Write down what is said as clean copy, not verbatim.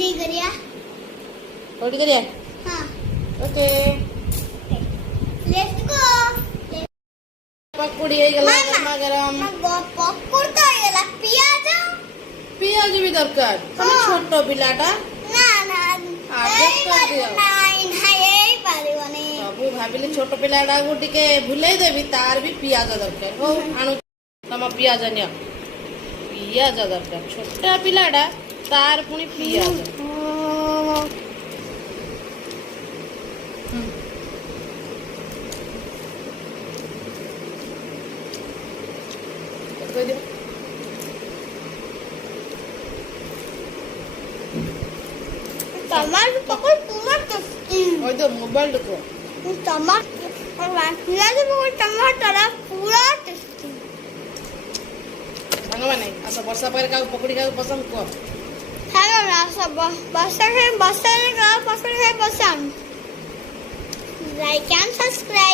जी करिया रोटी करिए हाँ ओके लेट्स गो पकुड़ी है गला गरमा गरम पकड़ तो ये पियाज पियाज भी दरकार तमे छोटो पिलाटा ना ना आगे कर दियो नाइन है यही पारिबने सबू भाबिले छोटो पिलाटा को टिके भुलाई देबी तार भी पियाज दरकार हो आनु तम पियाज नियो पियाज दरकार छोटा पिलाटा तार पुनी पियाज कर दियो टमाटर पकड़ टमाटर ओय तो मोबाइल देखो टमाटर और पियाज पकड़ टमाटर पूरा टेस्टी सांगवा नाही असं वर्षा पाहिजे का पकडी का पसंद को हेलो ना सब बस का पकड़ है पसंद लाइक एंड सब्सक्राइब